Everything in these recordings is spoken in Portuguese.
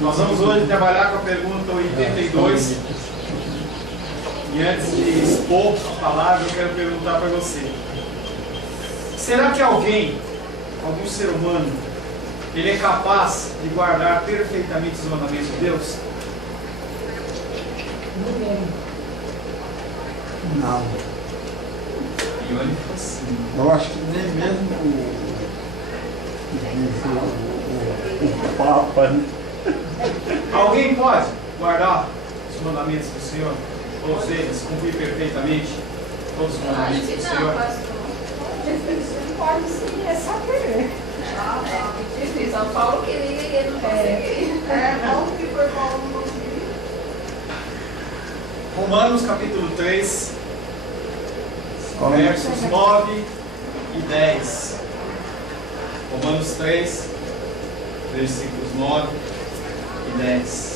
Nós vamos hoje trabalhar com a pergunta 82. E antes de expor a palavra, eu quero perguntar para você: será que algum ser humano, ele é capaz de guardar perfeitamente os mandamentos de Deus? Não. E olha que assim. Eu acho que nem mesmo o Papa, né? Alguém pode guardar os mandamentos do Senhor? Todos eles, cumprir perfeitamente todos os mandamentos do Senhor? Não pode sim, é só querer. São Paulo queria e ele não conseguia. Como que foi Paulo não conseguiu? Romanos capítulo 3, versos 9 e 10. Romanos 3, versículos 9 e 10.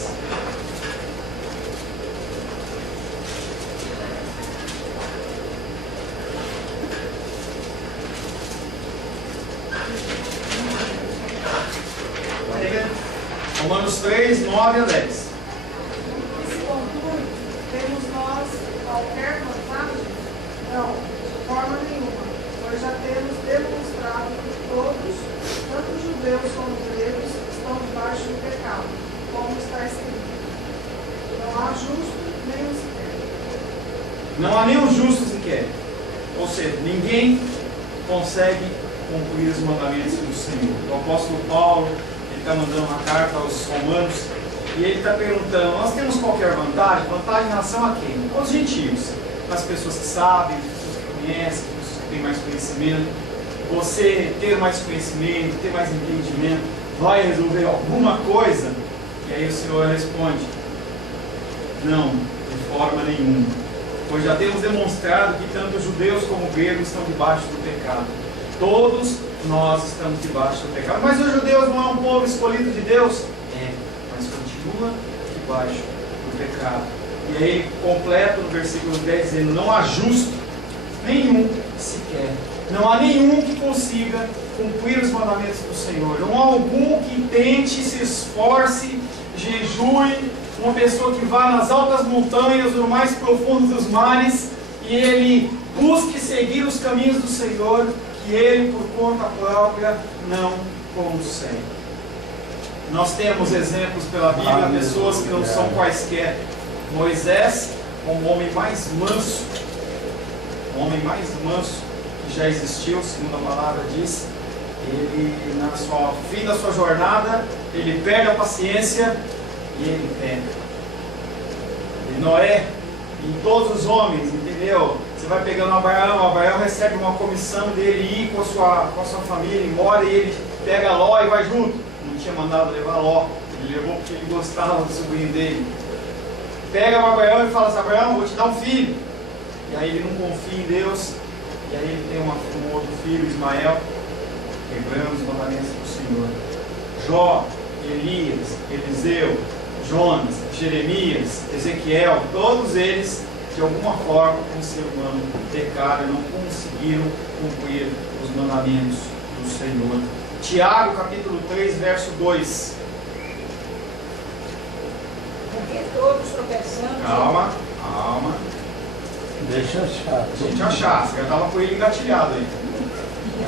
Romanos 3, 9 a 10. E se conclui, temos nós qualquer vantagem? Não, de forma nenhuma, pois já temos demonstrado que todos, tanto judeus como gregos, estão debaixo do pecado, como está escrito. Não há justo nem sequer. Não há nenhum justo sequer. Ou seja, ninguém consegue cumprir os mandamentos do Senhor. O apóstolo Paulo, ele está mandando uma carta aos romanos e ele está perguntando: nós temos qualquer vantagem? Vantagem em relação a quem? Aos gentios, as pessoas que sabem, as pessoas que conhecem, as pessoas que têm mais conhecimento. Você ter mais conhecimento, ter mais entendimento, vai resolver alguma coisa? E aí o Senhor responde: não, de forma nenhuma. Pois já temos demonstrado que tanto judeus como gregos estão debaixo do pecado. Todos nós estamos debaixo do pecado. Mas os judeus não é um povo escolhido de Deus? É, mas continua debaixo do pecado. E aí ele completa no versículo 10 dizendo: não há justo nenhum sequer. Não há nenhum que consiga cumprir os mandamentos do Senhor. Não há algum que tente, se esforce, jejue. Uma pessoa que vá nas altas montanhas, no mais profundo dos mares, e ele busque seguir os caminhos do Senhor, que ele, por conta própria, não consegue. Nós temos exemplos pela Bíblia, pessoas que não são quaisquer. Moisés, o homem mais manso, que já existiu, segundo a palavra diz, ele, no fim da sua jornada, ele perde a paciência e ele peca. E Noé, e todos os homens, entendeu? Você vai pegando Abraão recebe uma comissão dele ir com a sua família embora, e ele pega Ló e vai junto. Não tinha mandado levar Ló, ele levou porque ele gostava do sobrinho dele. Pega Abraão e fala assim: Abraão, vou te dar um filho. E aí ele não confia em Deus, e aí ele tem um outro filho, Ismael, quebrando os mandamentos do Senhor. Jó, Elias, Eliseu, Jonas, Jeremias, Ezequiel, todos eles, de alguma forma, como ser humano, pecaram e não conseguiram cumprir os mandamentos do Senhor. Tiago, capítulo 3, verso 2. Porque todos tropeçamos. Calma. Deixa eu achar. A gente achar, você já estava com ele engatilhado aí.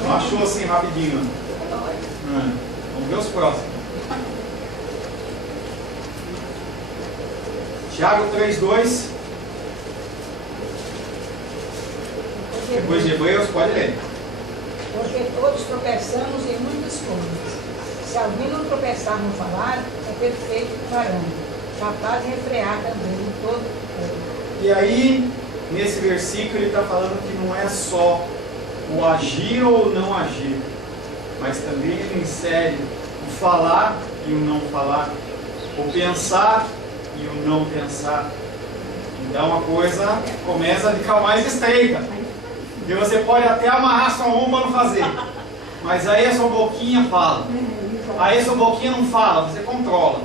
Não achou assim rapidinho. Vamos ver os próximos. Tiago 3:2. Depois de Hebreus, pode ler. Porque todos tropeçamos em muitas coisas. Se alguém não tropeçar no falar, é perfeito varão, capaz de refrear também em todo o povo. E aí, nesse versículo, ele está falando que não é só o agir ou não agir, mas também ele insere o falar e o não falar, o pensar e o não pensar. Então a coisa começa a ficar mais estreita. E você pode até amarrar sua mão para não fazer, mas aí a sua boquinha fala. Aí a sua boquinha não fala, você controla.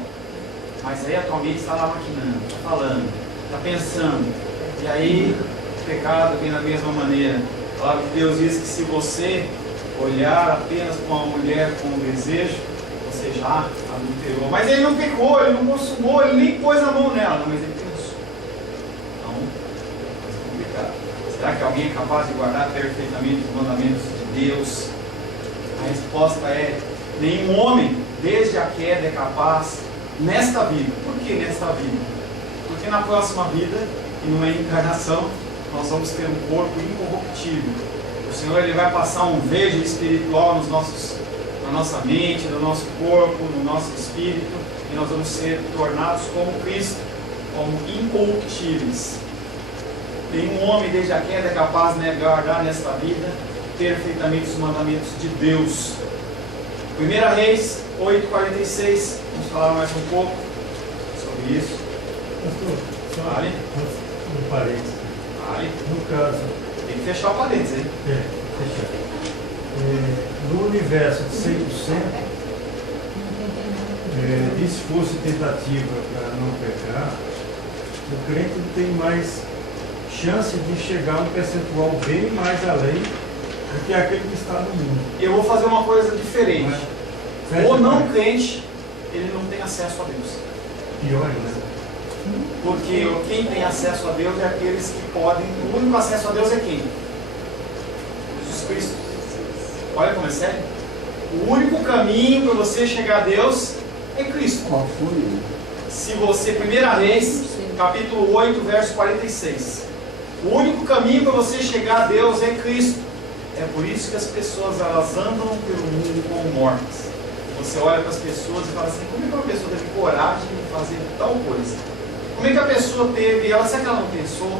Mas aí a tua mente está lá maquinando, está falando, está pensando. E aí o pecado vem da mesma maneira. A palavra de Deus diz que se você olhar apenas para uma mulher com desejo, você já a adulterou. Mas ele não pecou, ele não consumou, ele nem pôs a mão nela. Não, mas ele pensou. Então, é complicado. Será que alguém é capaz de guardar perfeitamente os mandamentos de Deus? A resposta é: nenhum homem, desde a queda, é capaz nesta vida. Por que nesta vida? Porque na próxima vida, e numa encarnação, nós vamos ter um corpo incorruptível. O Senhor ele vai passar um vejo espiritual na nossa mente, no nosso corpo, no nosso espírito, e nós vamos ser tornados como Cristo, como incorruptíveis. Nenhum homem desde a queda é capaz de guardar nesta vida perfeitamente os mandamentos de Deus. 1 Reis 8:46, vamos falar mais um pouco sobre isso. Pastor, só Vale? um parênteses. Vale. No caso, Tem que fechar o parênteses, hein? fechar. No universo de 100%, de esforço e tentativa para não pecar, o crente tem mais chance de chegar a um percentual bem mais além do que aquele que está no mundo. Eu vou fazer uma coisa diferente. Fecha O não mais. crente, ele não tem acesso a Deus. Pior ainda. Porque quem tem acesso a Deus é aqueles que podem. O único acesso a Deus é quem? Jesus Cristo. Olha como é sério. O único caminho para você chegar a Deus é Cristo. Qual foi? Se você, 1 Reis, capítulo 8, verso 46. O único caminho para você chegar a Deus é Cristo. É por isso que as pessoas elas andam pelo mundo como mortas. Você olha para as pessoas e fala assim: como é que uma pessoa teve coragem de fazer tal coisa? Como é que a pessoa teve? Será que ela não pensou?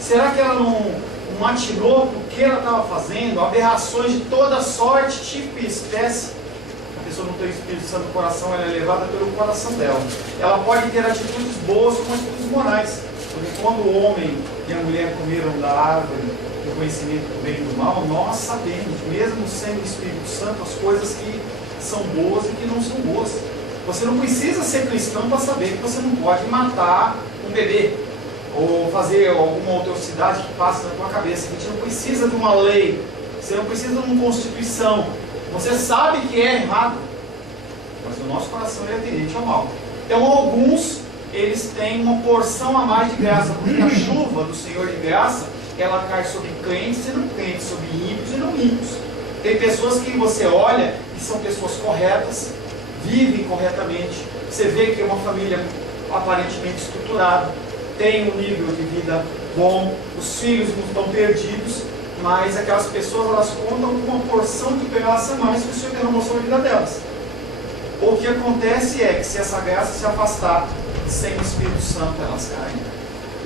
Será que ela não atinou para o que ela estava fazendo? Aberrações de toda sorte, tipo e espécie. A pessoa não tem o Espírito Santo no coração, ela é levada pelo coração dela. Ela pode ter atitudes boas como atitudes morais. Porque quando o homem e a mulher comeram da árvore do conhecimento do bem e do mal, nós sabemos, mesmo sendo o Espírito Santo, as coisas que são boas e que não são boas. Você não precisa ser cristão para saber que você não pode matar um bebê ou fazer alguma atrocidade que passa na tua cabeça. A gente não precisa de uma lei, você não precisa de uma constituição. Você sabe que é errado, mas o nosso coração é tendente ao mal. Então alguns, eles têm uma porção a mais de graça, porque a chuva do Senhor de graça, ela cai sobre crentes e não crentes, sobre ímpios e não ímpios. Tem pessoas que você olha e são pessoas corretas, vivem corretamente. Você vê que é uma família aparentemente estruturada, tem um nível de vida bom, os filhos não estão perdidos, mas aquelas pessoas elas contam com uma porção de graça a mais que o Senhor derramou sobre a vida delas. O que acontece é que se essa graça se afastar sem o Espírito Santo, elas caem.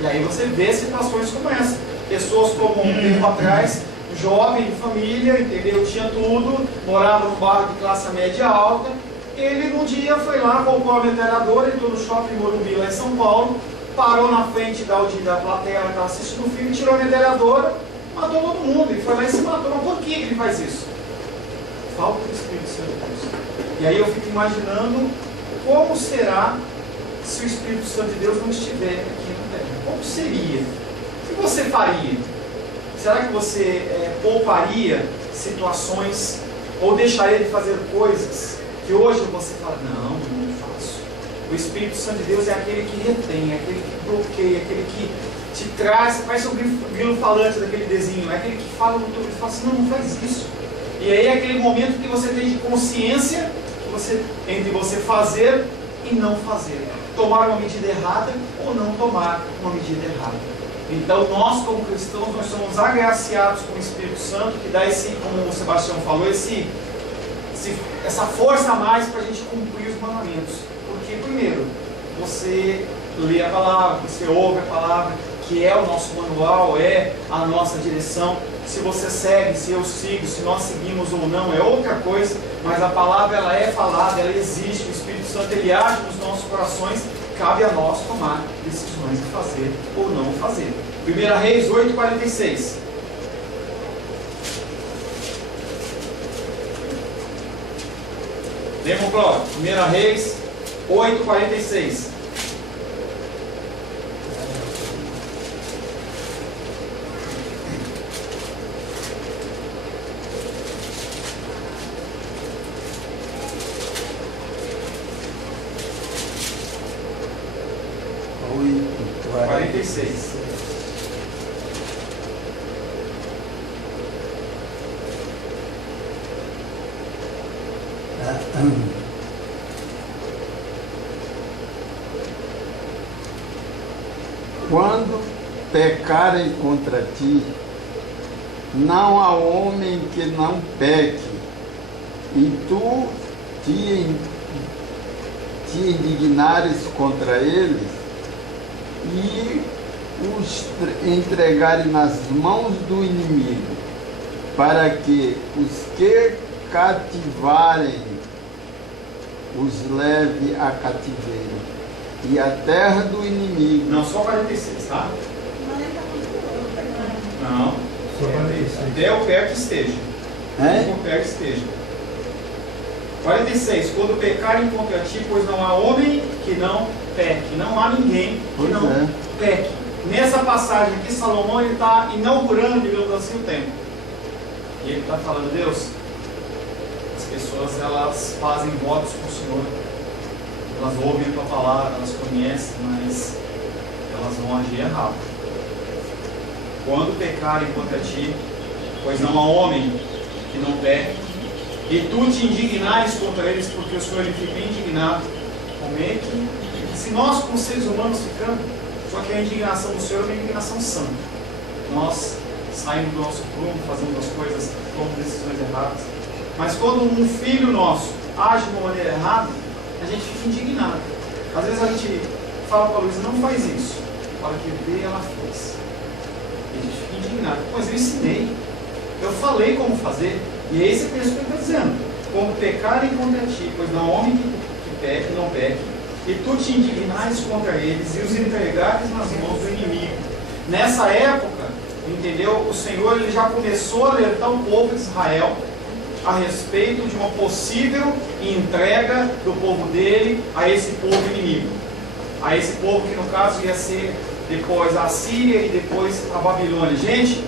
E aí você vê situações como essa. Pessoas como um tempo atrás, jovem, de família, entendeu? Tinha tudo, morava num bairro de classe média alta. Ele um dia foi lá, comprou a metralhadora, entrou no shopping Morumbi lá em São Paulo, parou na frente da plateia que estava assistindo o filme, tirou a metralhadora, matou todo mundo. E foi lá e se matou. Mas por que ele faz isso? Falta do Espírito Santo. E aí eu fico imaginando como será se o Espírito Santo de Deus não estiver aqui na terra. Como seria? O que você faria? Será que você pouparia situações ou deixaria de fazer coisas que hoje você fala, não faço? O Espírito Santo de Deus é aquele que retém, é aquele que bloqueia, é aquele que te traz, faz o grilo falante daquele desenho, é aquele que fala no teu ouvido e fala assim, não faz isso. E aí é aquele momento que você tem de consciência entre você fazer e não fazer. Tomar uma medida errada ou não tomar uma medida errada. Então nós como cristãos, nós somos agraciados com o Espírito Santo, que dá esse, como o Sebastião falou, essa força a mais para a gente cumprir os mandamentos. Porque primeiro, você lê a palavra, você ouve a palavra, que é o nosso manual, é a nossa direção. Se você segue, se eu sigo, se nós seguimos ou não, é outra coisa, mas a palavra ela é falada, ela existe, o Espírito Santo ele age nos nossos corações, cabe a nós tomar decisões de fazer ou não fazer. 1 Reis 8:46. Lembra próximo? 1 Reis 8:46. 46. Quando pecarem contra ti, não há homem que não peque, e tu te indignares contra eles e os entregares nas mãos do inimigo, para que os que cativarem os leve a cativeiro, e a terra do inimigo. Não, só 46, tá? Não. Só 46. Até o perto esteja. É? O perto esteja. 46. Quando pecarem contra ti, pois não há homem que não peque. Não há ninguém que Pois não é. peque. Nessa passagem aqui, Salomão está inaugurando, digamos assim, o templo. E ele está falando, Deus, as pessoas elas fazem votos com o Senhor. Elas ouvem a tua palavra, elas conhecem, mas elas vão agir errado. Quando pecarem contra ti, pois não há homem que não peque, e tu te indignares contra eles, porque o Senhor ele fica indignado. Como é que, se nós como seres humanos ficamos, só que a indignação do Senhor é uma indignação santa. Nós saímos do nosso prumo, fazemos as coisas, tomamos decisões erradas. Mas quando um filho nosso age de uma maneira errada, a gente fica indignado. Às vezes a gente fala para a Luísa, não faz isso. Para que vê, ela fez. E a gente fica indignado. Mas eu ensinei. Eu falei como fazer. E é esse texto que ele está dizendo. Como pecarem contra ti, pois não há homem que peque, não peque. E tu te indignares contra eles e os entregares nas mãos do inimigo. Nessa época, entendeu? O Senhor ele já começou a alertar o povo de Israel a respeito de uma possível entrega do povo dele a esse povo inimigo. A esse povo que no caso ia ser depois a Síria e depois a Babilônia. Gente,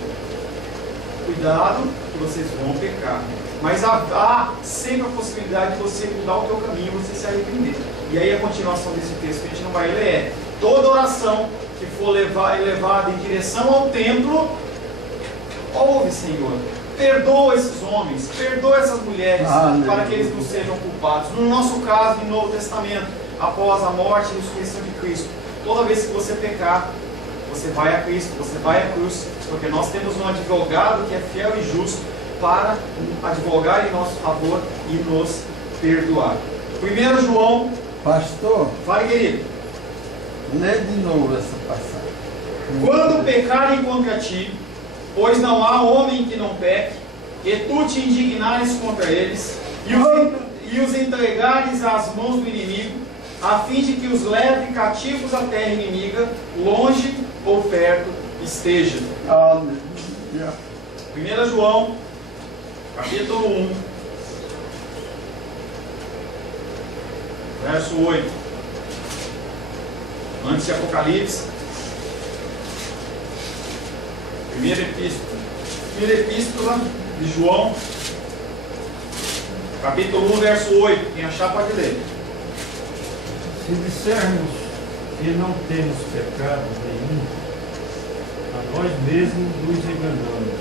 cuidado que vocês vão pecar. Mas há sempre a possibilidade de você mudar o teu caminho, você se arrepender. E aí a continuação desse texto que a gente não vai ler é: toda oração que for levada em direção ao templo, ouve, Senhor. Perdoa esses homens, perdoa essas mulheres, para que eles não sejam culpados. No nosso caso, no Novo Testamento, após a morte e ressurreição de Cristo, toda vez que você pecar, você vai a Cristo, você vai à cruz, porque nós temos um advogado que é fiel e justo para advogar em nosso favor e nos perdoar. 1 João, Pastor, fale, querido. lê de novo essa passagem. Quando pecarem contra ti, pois não há homem que não peque, e tu te indignares contra eles, e os entregares às mãos do inimigo, a fim de que os leve cativos à terra inimiga, longe ou perto esteja. Aleluia. 1 João, capítulo 1, verso 8. Antes de Apocalipse, Primeira epístola de João, capítulo 1, verso 8. Quem achar pode ler. Se dissermos que não temos pecado nenhum, a nós mesmos nos enganamos,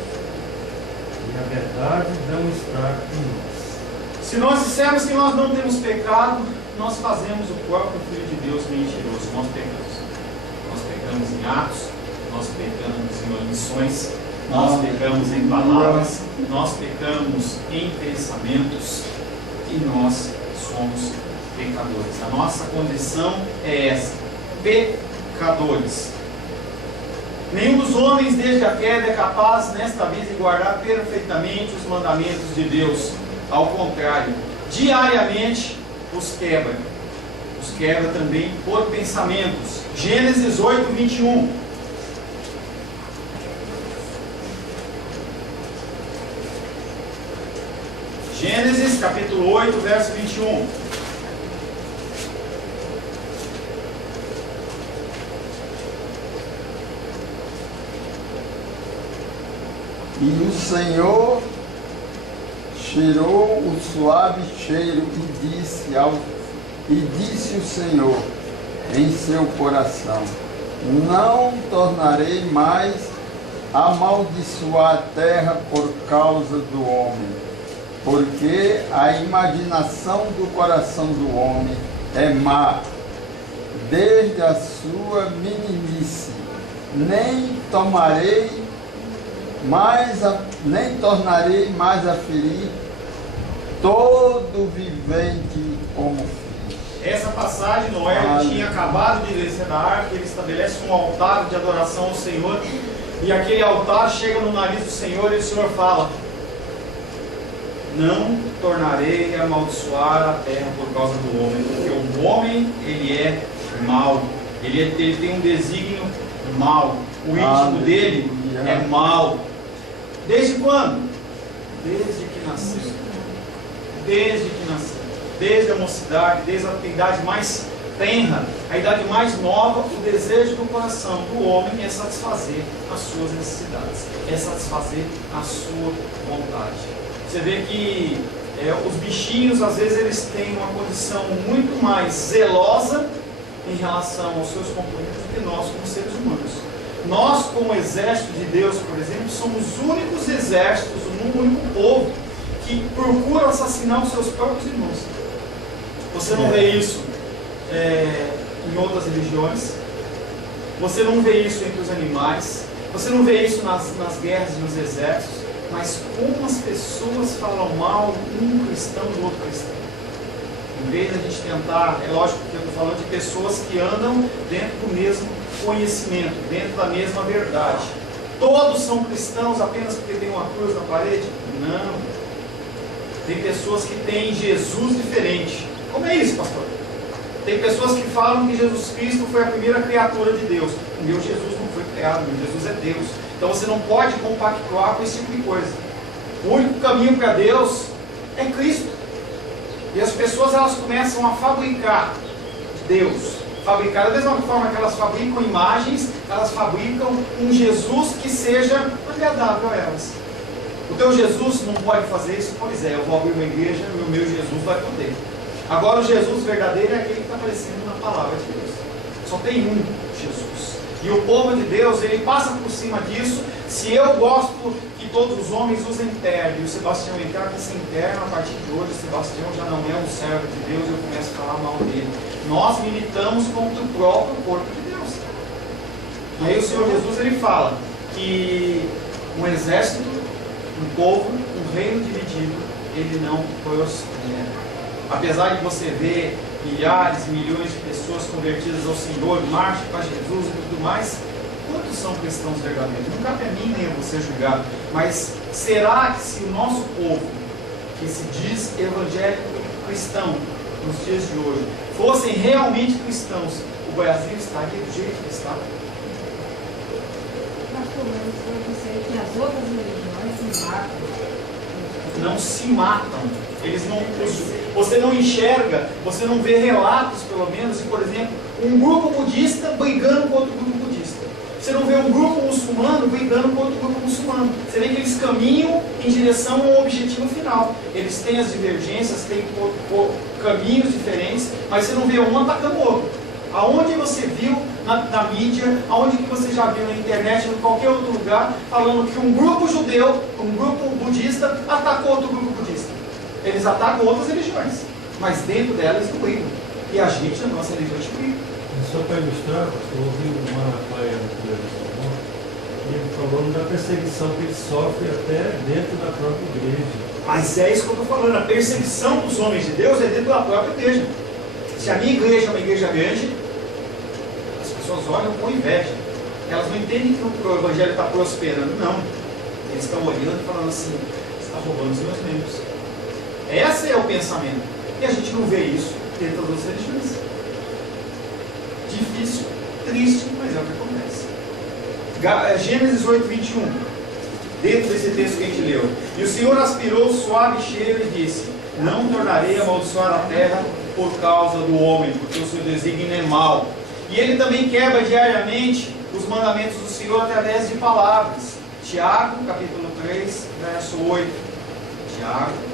e a verdade não está em nós. Se nós dissermos que nós não temos pecado, nós fazemos o próprio Filho de Deus mentiroso. Nós pecamos. Nós pecamos em atos, nós pecamos em omissões, nós pecamos em palavras, nós pecamos em pensamentos e nós somos pecadores. A nossa condição é essa: pecadores. Nenhum dos homens desde a queda é capaz nesta vida de guardar perfeitamente os mandamentos de Deus. Ao contrário, diariamente os quebra. Os quebra também por pensamentos. Gênesis 8, 21. Gênesis capítulo 8, verso 21. E o Senhor cheirou o suave cheiro e disse o Senhor em seu coração: não tornarei mais a amaldiçoar a terra por causa do homem, porque a imaginação do coração do homem é má, desde a sua meninice, nem tornarei mais a ferir todo vivente como fiz. Essa passagem, Noé tinha acabado de descer da arca, ele estabelece um altar de adoração ao Senhor, e aquele altar chega no nariz do Senhor, e o Senhor fala: não tornarei a amaldiçoar a terra por causa do homem, porque o homem, ele é mau, ele tem um desígnio mau, o íntimo dele é mau. Desde quando? Desde que nasceu. Desde que nasceu. Desde a mocidade, desde a idade mais tenra, a idade mais nova, o desejo do coração do homem é satisfazer as suas necessidades, é satisfazer a sua vontade. Você vê que os bichinhos, às vezes, eles têm uma condição muito mais zelosa em relação aos seus companheiros do que nós como seres humanos. Nós, como exército de Deus, por exemplo, somos os únicos exércitos, o único povo que procura assassinar os seus próprios irmãos. Você não vê isso em outras religiões, você não vê isso entre os animais, você não vê isso nas guerras e nos exércitos, mas como as pessoas falam mal um cristão do outro cristão. Em vez de a gente tentar, é lógico que eu estou falando de pessoas que andam dentro do mesmo conhecimento, dentro da mesma verdade. Todos são cristãos apenas porque tem uma cruz na parede? Não. Tem pessoas que têm Jesus diferente. Como é isso, pastor? Tem pessoas que falam que Jesus Cristo foi a primeira criatura de Deus. O meu Jesus não foi criado, o meu Jesus é Deus. Então você não pode compactuar com esse tipo de coisa. O único caminho para Deus é Cristo. E as pessoas, elas começam a fabricar Deus. Fabricar da mesma forma que elas fabricam imagens, elas fabricam um Jesus que seja agradável a elas. O teu Jesus não pode fazer isso? Pois é, eu vou abrir uma igreja e o meu Jesus vai poder. Agora o Jesus verdadeiro é aquele que está aparecendo na palavra de Deus. Só tem um Jesus. E o povo de Deus, ele passa por cima disso. Se eu gosto que todos os homens usem terno, e o Sebastião entrar aqui sem terno, a partir de hoje, o Sebastião já não é um servo de Deus, eu começo a falar mal dele. Nós militamos contra o próprio corpo de Deus. Aí o Senhor Jesus, ele fala que um exército, um povo, um reino dividido, ele não prospera. Apesar de você ver milhares, milhões de pessoas convertidas ao Senhor, marcha para Jesus e tudo mais, quantos são cristãos verdadeiros? Não cabe a mim nem a você julgar. Mas será que se o nosso povo, que se diz evangélico cristão nos dias de hoje, fossem realmente cristãos, o Brasil estaria do jeito que está? Eu sei que as outras religiões se matam. Não se matam. Eles não, você não enxerga, você não vê relatos, pelo menos, de, por exemplo, um grupo budista brigando com outro grupo budista. Você não vê um grupo muçulmano brigando com outro grupo muçulmano. Você vê que eles caminham em direção ao objetivo final. Eles têm as divergências, têm caminhos diferentes, mas você não vê um atacando o outro. Aonde você viu na mídia, aonde que você já viu na internet, em qualquer outro lugar, falando que um grupo judeu, um grupo budista, atacou outro grupo budista? Eles atacam outras religiões, mas dentro delas não brigam. E a gente, a nossa religião, a gente briga. Só para ilustrar, eu ouvi o Malafaia no televisão, e ele falando da perseguição que ele sofre até dentro da própria igreja. Mas é isso que eu estou falando, a perseguição dos homens de Deus é dentro da própria igreja. Se a minha igreja é uma igreja grande, as pessoas olham com inveja. Elas não entendem que o evangelho está prosperando, não. Eles estão olhando e falando assim: você está roubando os meus membros. Esse é o pensamento. E a gente não vê isso dentro das outras religiões. Difícil, triste, mas é o que acontece. Gênesis 8, 21. Dentro desse texto que a gente leu. E o Senhor aspirou o suave cheiro e disse: não tornarei a amaldiçoar a terra por causa do homem, porque o seu desígnio é mau. E ele também quebra diariamente os mandamentos do Senhor através de palavras. Tiago, capítulo 3, verso 8. Tiago.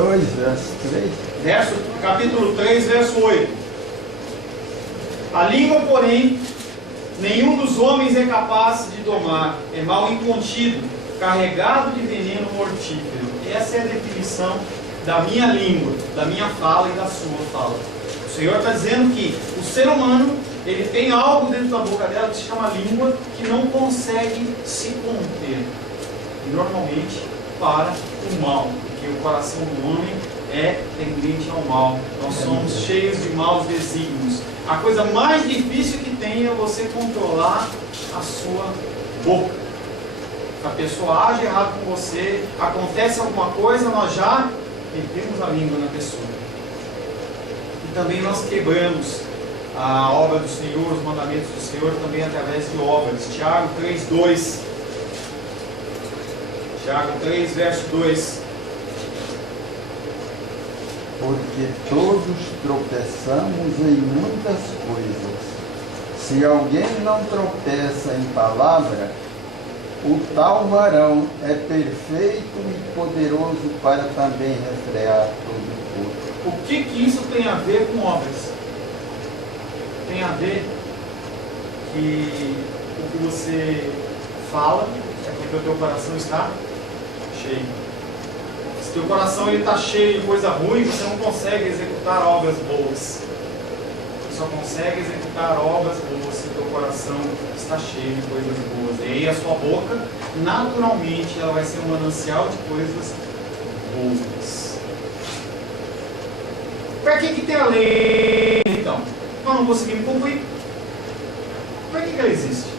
2, verso 3. Capítulo 3, verso 8. A língua, porém, nenhum dos homens é capaz de domar, é mal incontido, carregado de veneno mortífero. Essa é a definição da minha língua, da minha fala e da sua fala. O Senhor está dizendo que o ser humano, ele tem algo dentro da boca dela que se chama língua, que não consegue se conter. E normalmente para o mal, porque o coração do homem é tendente ao mal. Nós somos cheios de maus desígnios. A coisa mais difícil que tem é você controlar a sua boca. A pessoa age errado com você, acontece alguma coisa, nós já metemos a língua na pessoa. E também nós quebramos a obra do Senhor, os mandamentos do Senhor, também através de obras. Tiago 3, 2. Tiago 3, verso 2. Porque todos tropeçamos em muitas coisas. Se alguém não tropeça em palavra, o tal varão é perfeito e poderoso para também refrear todo o corpo. O que isso tem a ver com obras? Tem a ver que o que você fala é porque o teu coração está cheio. Se teu coração está cheio de coisa ruim, você não consegue executar obras boas. Você só consegue executar obras boas se o teu coração está cheio de coisas boas. E aí a sua boca, naturalmente, ela vai ser um manancial de coisas boas. Para que tem a lei, então? Nós não conseguimos cumprir. Para que ela existe?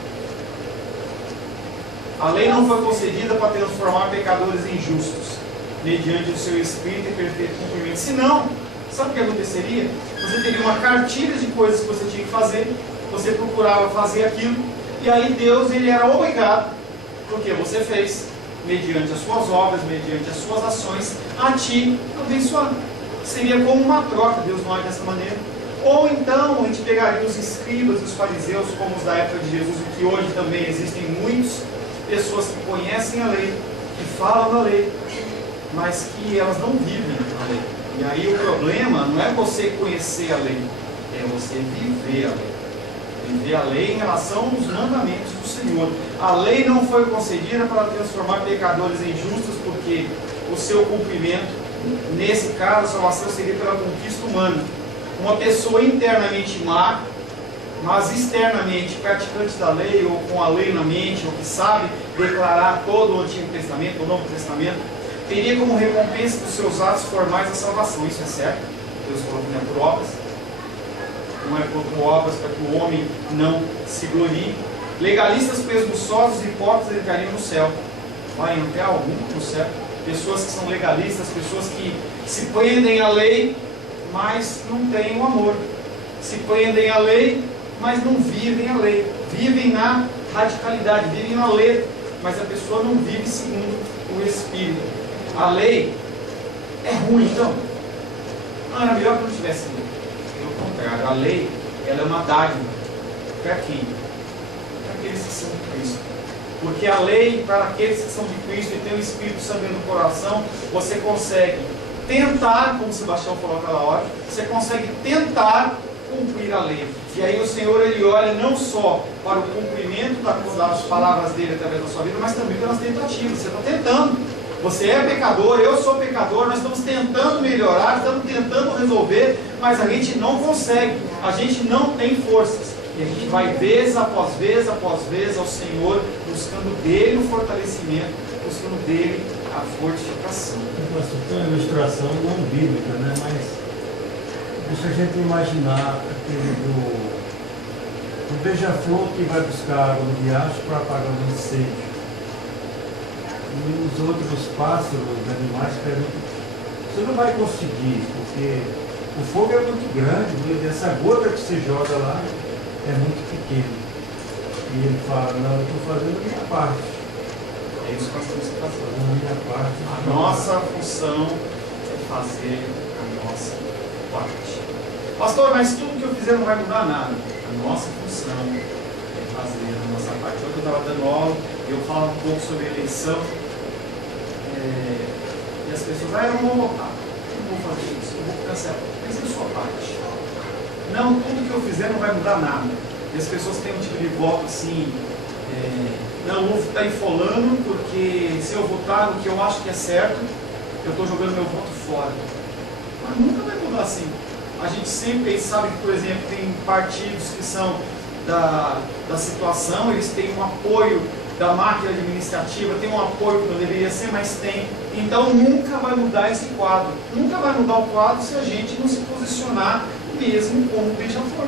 A lei não foi concedida para transformar pecadores em justos, mediante o seu espírito e perfeito cumprimento. Senão, sabe o que aconteceria? Você teria uma cartilha de coisas que você tinha que fazer, você procurava fazer aquilo, e aí Deus, ele era obrigado, porque você fez, mediante as suas obras, mediante as suas ações, a ti abençoar. Seria como uma troca, Deus não age dessa maneira. Ou então a gente pegaria os escribas e os fariseus, como os da época de Jesus, e que hoje também existem muitas pessoas que conhecem a lei, que falam da lei, mas que elas não vivem a lei. E aí o problema não é você conhecer a lei, é você viver a lei. Viver a lei em relação aos mandamentos do Senhor. A lei não foi concedida para transformar pecadores em justos, porque o seu cumprimento, nesse caso, a salvação seria pela conquista humana. Uma pessoa internamente má, mas externamente praticante da lei, ou com a lei na mente, ou que sabe declarar todo o Antigo Testamento, o Novo Testamento, teria como recompensa dos seus atos formais a salvação. Isso é certo. Deus falou que não é por obras. Não é por obras para que o homem não se glorie. Legalistas, presunçosos e hipócritas entrariam no céu. Vai entrar algum no céu? Pessoas que são legalistas, pessoas que se prendem à lei, mas não têm o amor. Se prendem à lei, mas não vivem a lei. Vivem na radicalidade, vivem na letra, mas a pessoa não vive segundo o Espírito. A lei é ruim, então. Não, era melhor que não tivesse lei. Pelo contrário, a lei, ela é uma dádiva. Para quem? Para aqueles que são de Cristo. Porque a lei, para aqueles que são de Cristo e têm o Espírito Santo no coração, você consegue tentar, como Sebastião falou aquela hora, você consegue tentar cumprir a lei. E aí o Senhor, ele olha não só para o cumprimento das palavras dele através da sua vida, mas também pelas tentativas. Você está tentando. Você é pecador, eu sou pecador, nós estamos tentando melhorar, estamos tentando resolver, mas a gente não consegue, a gente não tem forças. E a gente vai vez após vez ao Senhor, buscando dele o fortalecimento, buscando dele a fortificação. Tem uma ilustração não bíblica, né? Mas deixa a gente imaginar aquele do beija-flor que vai buscar água no riacho para apagar o incêndio. E os outros pássaros, os animais, perguntam: você não vai conseguir, porque o fogo é muito grande, e essa gota que você joga lá é muito pequena. E ele fala: não, eu estou fazendo a minha parte. É isso que nós temos que fazer. A minha parte. A nossa função é fazer a nossa parte. Pastor, mas tudo que eu fizer não vai mudar nada. A nossa função é fazer a nossa parte. Hoje eu estava dando aula e eu falava um pouco sobre eleição. E as pessoas, eu não vou votar. vou fazer isso, eu vou cancelar. Mas é a sua parte. Não, tudo que eu fizer não vai mudar nada. E as pessoas têm um tipo de voto assim, não, vou votar em fulano, porque se eu votar no que eu acho que é certo, eu estou jogando meu voto fora. Mas nunca vai mudar assim. A gente sempre sabe que, por exemplo, tem partidos que são da situação, eles têm um apoio da máquina administrativa, tem um apoio que não deveria ser, mas tem. Então nunca vai mudar esse quadro. Nunca vai mudar o quadro se a gente não se posicionar mesmo como beija-flor.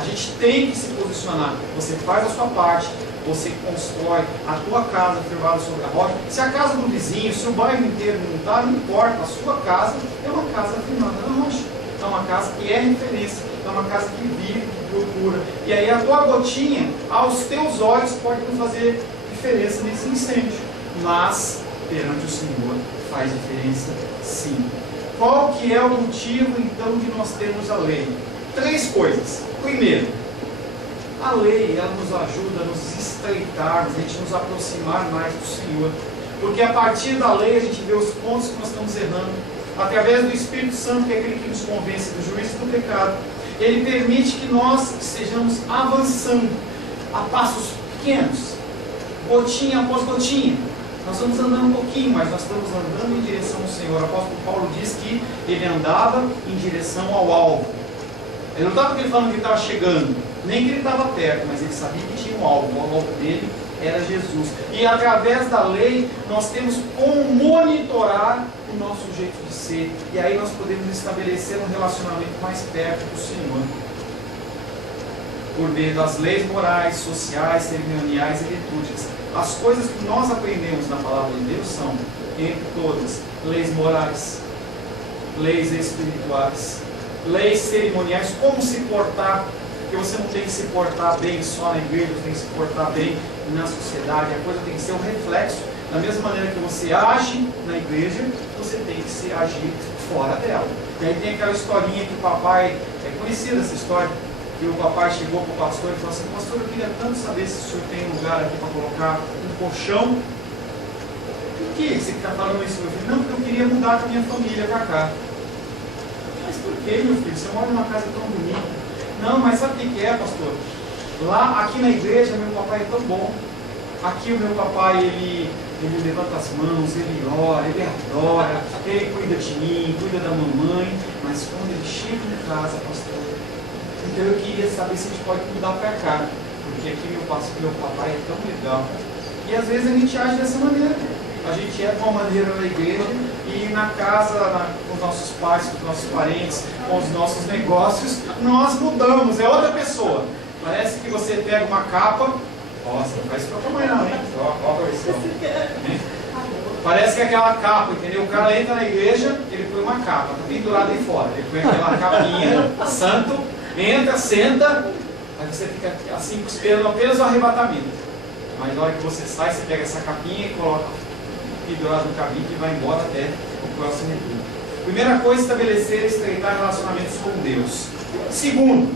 A gente tem que se posicionar. Você faz a sua parte, você constrói a tua casa firmada sobre a rocha. Se a casa do vizinho, se o bairro inteiro não está, não importa. A sua casa é uma casa firmada na rocha. É uma casa que é referência, é uma casa que vive, que procura. E aí a tua gotinha, aos teus olhos, pode não fazer diferença nesse incêndio. Mas, perante o Senhor, faz diferença sim. Qual que é o motivo, então, de nós termos a lei? 3 coisas. Primeiro, a lei, ela nos ajuda a nos estreitarmos, a gente nos aproximar mais do Senhor. Porque a partir da lei a gente vê os pontos que nós estamos errando. Através do Espírito Santo, que é aquele que nos convence do juízo do pecado, ele permite que nós estejamos avançando a passos pequenos, gotinha após gotinha. Nós vamos andando um pouquinho, mas nós estamos andando em direção ao Senhor. O apóstolo Paulo diz que ele andava em direção ao alvo. Ele não estava falando que ele estava chegando, nem que ele estava perto, mas ele sabia que tinha um alvo. O alvo dele era Jesus. E através da lei, nós temos como monitorar o nosso jeito de ser. E aí nós podemos estabelecer um relacionamento mais perto do Senhor. Por meio das leis morais, sociais, cerimoniais e litúrgicas. As coisas que nós aprendemos na palavra de Deus são, entre todas, leis morais, leis espirituais, leis cerimoniais, como se portar. Porque você não tem que se portar bem só na igreja, você tem que se portar bem na sociedade. A coisa tem que ser um reflexo. Da mesma maneira que você age na igreja, você tem que se agir fora dela. E aí tem aquela historinha que o papai, é conhecida essa história, que o papai chegou para o pastor e falou assim: pastor, eu queria tanto saber se o senhor tem um lugar aqui para colocar um colchão. Por que você está falando isso, meu filho? Não, porque eu queria mudar com a minha família para cá. Mas por que, meu filho? Você mora numa casa tão bonita. Não, mas sabe o que é, pastor? Lá, aqui na igreja, meu papai é tão bom. Aqui o meu papai, ele levanta as mãos, ele ora, ele adora, ele cuida de mim, cuida da mamãe. Mas quando ele chega em casa, pastor, então eu queria saber se a gente pode mudar para cá. Porque aqui meu papai é tão legal. E às vezes a gente age dessa maneira. A gente é de uma maneira na igreja e na casa, com os nossos pais, com os nossos parentes, com os nossos negócios, nós mudamos, é outra pessoa. Parece que você pega uma capa, nossa, não faz isso pra tua mãe não, hein? Ó a versão. Parece que é aquela capa, entendeu? O cara entra na igreja, ele põe uma capa, tá pendurado aí fora. Ele põe aquela capinha, santo, entra, senta, aí você fica assim, esperando apenas o arrebatamento. Mas na hora que você sai, você pega essa capinha e coloca pendurado no caminho e vai embora até o próximo retiro. Primeira coisa, estabelecer e estreitar relacionamentos com Deus. Segundo,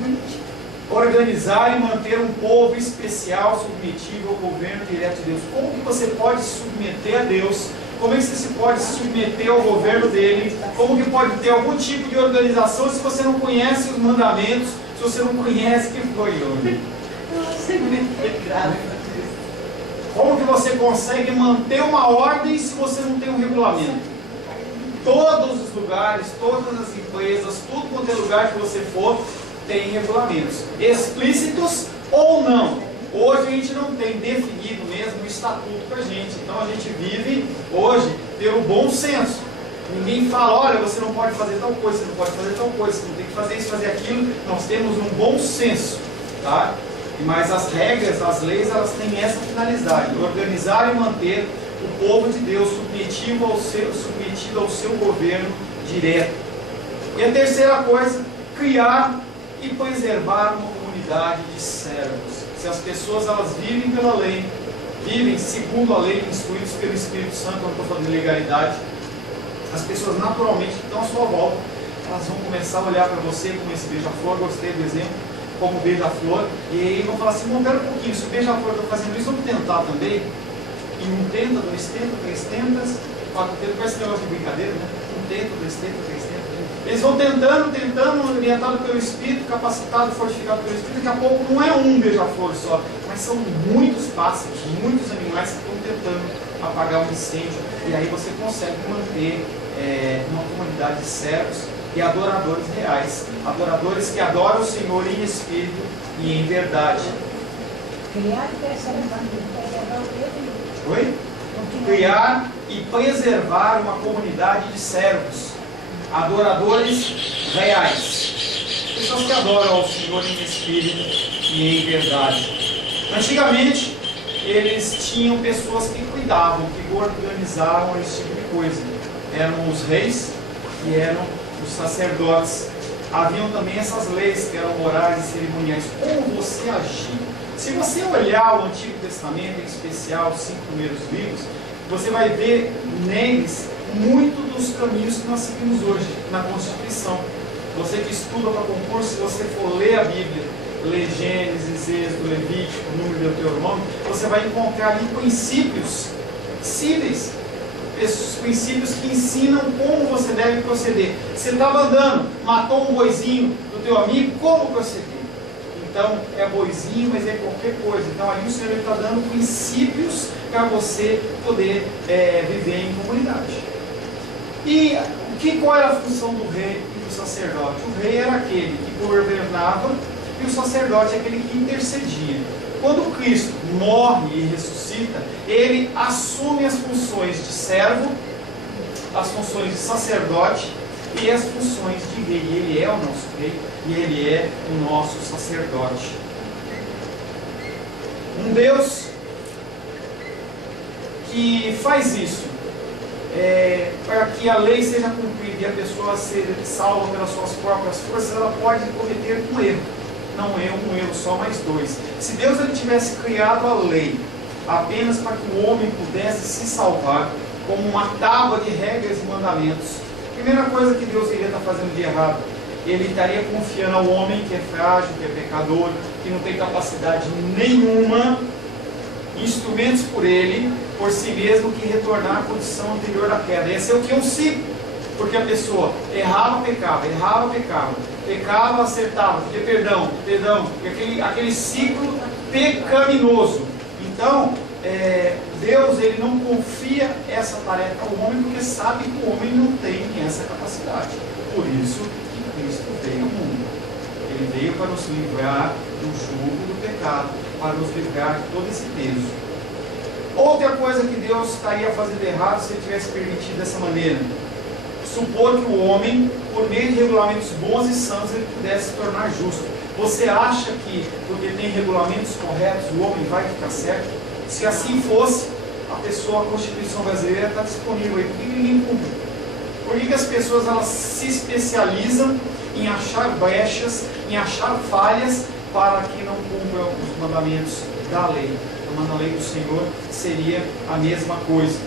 organizar e manter um povo especial submetido ao governo direto de Deus. Como que você pode se submeter a Deus? Como é que você pode se submeter ao governo dele? Como que pode ter algum tipo de organização se você não conhece os mandamentos, se você não conhece quem foi ele? Como que você consegue manter uma ordem se você não tem um regulamento? Todos os lugares, todas as empresas, tudo quanto é lugar que você for, tem regulamentos, explícitos ou não. Hoje a gente não tem definido mesmo o estatuto para a gente, então a gente vive hoje pelo bom senso. Ninguém fala, olha, você não pode fazer tal coisa, você não pode fazer tal coisa, você não tem que fazer isso, fazer aquilo. Nós temos um bom senso, tá? Mas as regras, as leis, elas têm essa finalidade, organizar e manter o povo de Deus submetido ao seu governo direto. E a terceira coisa, criar e preservar uma comunidade de servos. Se as pessoas elas vivem pela lei, vivem segundo a lei, instruídos pelo Espírito Santo, quando estou falando de legalidade, as pessoas naturalmente que estão à sua volta, elas vão começar a olhar para você como esse beija-flor, gostei do exemplo, como beija-flor, e aí vão falar assim, pera um pouquinho, se o beija-flor está fazendo isso, vamos tentar também. E um tenta, dois tenta, três tentas, quatro tenta, parece que é negócio de brincadeira, né? Um tenta, 2 tentam, 3 tentam. Eles vão tentando, orientado pelo Espírito, capacitado, fortificado pelo Espírito. Daqui a pouco não é um beija-flor só, mas são muitos pássaros, muitos animais que estão tentando apagar um incêndio. E aí você consegue manter uma comunidade de servos e adoradores reais. Adoradores que adoram o Senhor em espírito e em verdade. Criar e preservar o quê? Oi? Criar e preservar uma comunidade de servos, adoradores reais, pessoas que adoram ao Senhor em espírito e em verdade. Antigamente, eles tinham pessoas que cuidavam, que organizavam esse tipo de coisa. Eram os reis e eram os sacerdotes. Haviam também essas leis que eram morais e cerimoniais. Como você agir? Se você olhar o Antigo Testamento, em especial os 5 primeiros livros, você vai ver neles muito dos caminhos que nós seguimos hoje na Constituição. Você que estuda para concurso, se você for ler a Bíblia, ler Gênesis, Êxodo, Levítico, Número, Deuteronômio, você vai encontrar ali princípios cíveis, esses princípios que ensinam como você deve proceder. Você estava andando, matou um boizinho do teu amigo, como proceder? Então, é boizinho, mas é qualquer coisa. Então, ali o Senhor está dando princípios para você poder viver em comunidade. E qual era a função do rei e do sacerdote? O rei era aquele que governava e o sacerdote é aquele que intercedia. Quando Cristo morre e ressuscita, ele assume as funções de servo, as funções de sacerdote e as funções de rei. Ele é o nosso rei e ele é o nosso sacerdote. Um Deus que faz isso para que a lei seja cumprida e a pessoa seja salva pelas suas próprias forças, ela pode cometer um erro. Não é um erro só, mais 2. Se Deus ele tivesse criado a lei apenas para que o homem pudesse se salvar, como uma tábua de regras e mandamentos, a primeira coisa que Deus iria estar fazendo de errado, ele estaria confiando ao homem que é frágil, que é pecador, que não tem capacidade nenhuma, instrumentos por ele, por si mesmo, que retornar à condição anterior da queda. Esse é o que eu ciclo, porque a pessoa errava, pecava, acertava, pedia perdão, aquele ciclo pecaminoso. Então, Deus ele não confia essa tarefa ao homem, porque sabe que o homem não tem essa capacidade. Por isso que Cristo veio ao mundo. Ele veio para nos livrar do jugo do pecado, para nos livrar de todo esse peso. Outra coisa que Deus estaria fazendo errado se ele tivesse permitido dessa maneira: supor que o homem, por meio de regulamentos bons e sãos, ele pudesse se tornar justo. Você acha que, porque tem regulamentos corretos, o homem vai ficar certo? Se assim fosse, a Constituição brasileira está disponível aí. Por que ninguém cumpre? Por que as pessoas elas se especializam em achar brechas, em achar falhas, para que não cumpram os mandamentos da lei? A lei do Senhor seria a mesma coisa.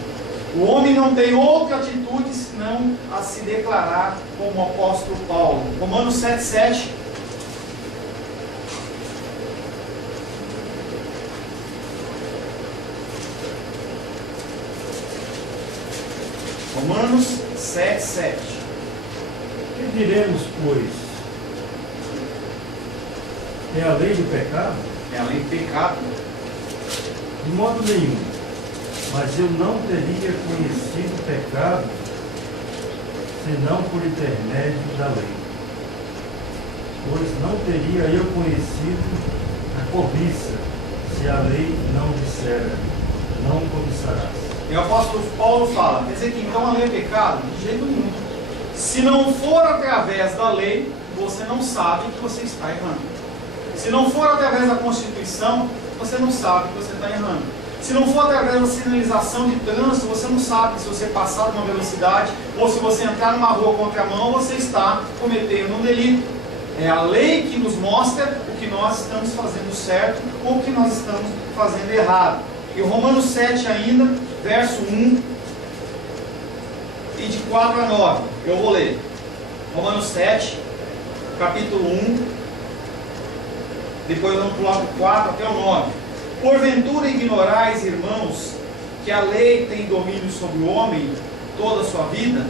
O homem não tem outra atitude senão a se declarar como o apóstolo Paulo. Romanos 7,7. Romanos 7,7. Que diremos, pois? É a lei do pecado? É a lei do pecado. De modo nenhum. Mas eu não teria conhecido o pecado senão por intermédio da lei. Pois não teria eu conhecido a cobiça se a lei não dissera, não cobiçarás. E o apóstolo Paulo fala, quer dizer que então a lei é pecado? De jeito nenhum. Se não for através da lei, você não sabe que você está errando. Se não for através da Constituição, você não sabe que você está errando. Se não for através da sinalização de trânsito, você não sabe se você passar uma velocidade ou se você entrar numa rua contramão, você está cometendo um delito. É a lei que nos mostra o que nós estamos fazendo certo ou o que nós estamos fazendo errado. E Romanos 7 ainda, verso 1 e de 4 a 9. Eu vou ler. Romanos 7, capítulo 1. Depois vamos pular do 4 até o 9. Porventura ignorais, irmãos, que a lei tem domínio sobre o homem toda a sua vida?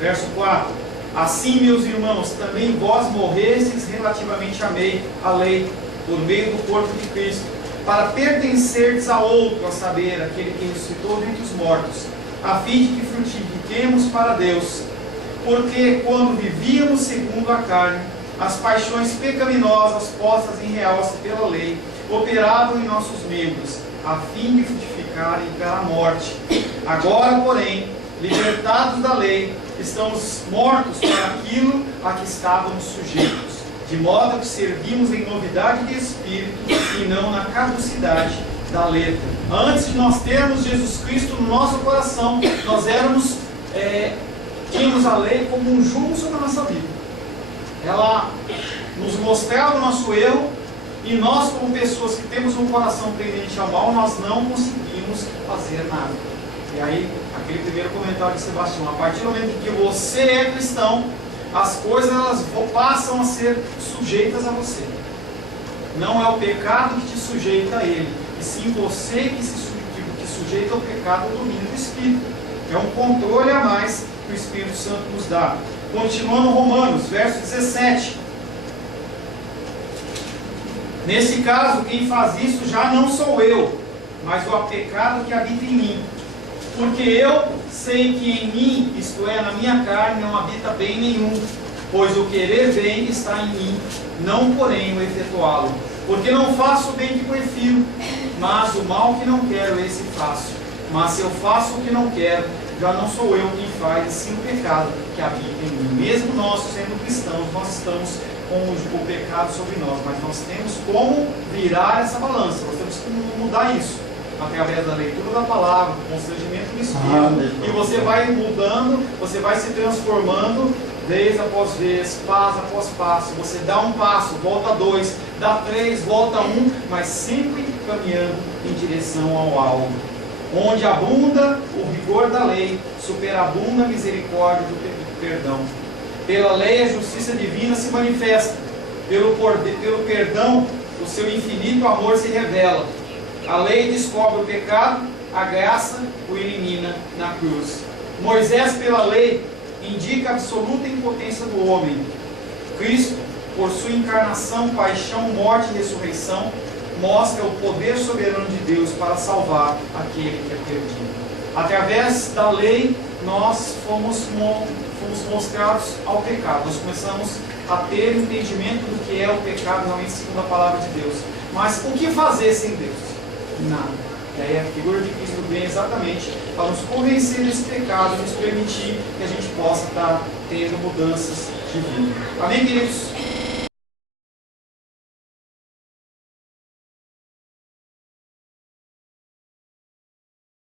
Verso 4. Assim, meus irmãos, também vós morrestes relativamente à lei, por meio do corpo de Cristo, para pertencerdes a outro, a saber, aquele que ressuscitou dentre os mortos, a fim de que frutifiquemos para Deus. Porque quando vivíamos segundo a carne, as paixões pecaminosas postas em realce pela lei operavam em nossos membros, a fim de frutificarem para a morte. Agora, porém, libertados da lei, estamos mortos para aquilo a que estávamos sujeitos, de modo que servimos em novidade de espírito e não na caducidade da letra. Antes de nós termos Jesus Cristo no nosso coração, nós tínhamos a lei como um jugo sobre a nossa vida. Ela nos mostrava o nosso erro, e nós, como pessoas que temos um coração tendente ao mal, nós não conseguimos fazer nada. E aí, aquele primeiro comentário de Sebastião, a partir do momento que você é cristão, as coisas elas passam a ser sujeitas a você. Não é o pecado que te sujeita a ele, e sim você que sujeita ao pecado do domínio do Espírito. É um controle a mais que o Espírito Santo nos dá. Continuando Romanos, verso 17. Nesse caso, quem faz isso já não sou eu, mas o pecado que habita em mim. Porque eu sei que em mim, isto é, na minha carne, não habita bem nenhum, pois o querer bem está em mim, não porém o efetuá-lo. Porque não faço o bem que prefiro, mas o mal que não quero, esse faço. Mas se eu faço o que não quero, já não sou eu quem faz, e sim o pecado que habita em mim. Mesmo nós, sendo cristãos, nós estamos com o pecado sobre nós, mas nós temos como virar essa balança, nós temos como mudar isso, através da leitura da palavra, do constrangimento do Espírito, e você vai mudando, você vai se transformando, vez após vez, passo após passo. Você dá um passo, volta 2, dá 3, volta 1, mas sempre caminhando em direção ao alvo. Onde abunda o rigor da lei, superabunda a misericórdia do perdão. Pela lei a justiça divina se manifesta, pelo perdão o seu infinito amor se revela. A lei descobre o pecado, a graça o elimina na cruz. Moisés, pela lei, indica a absoluta impotência do homem. Cristo, por sua encarnação, paixão, morte e ressurreição, mostra o poder soberano de Deus para salvar aquele que é perdido. Através da lei, nós fomos mostrados ao pecado. Nós começamos a ter entendimento do que é o pecado, realmente segundo a palavra de Deus. Mas o que fazer sem Deus? Nada. E aí a figura de Cristo vem exatamente para nos convencer desse pecado e nos permitir que a gente possa estar tendo mudanças de vida. Amém, queridos?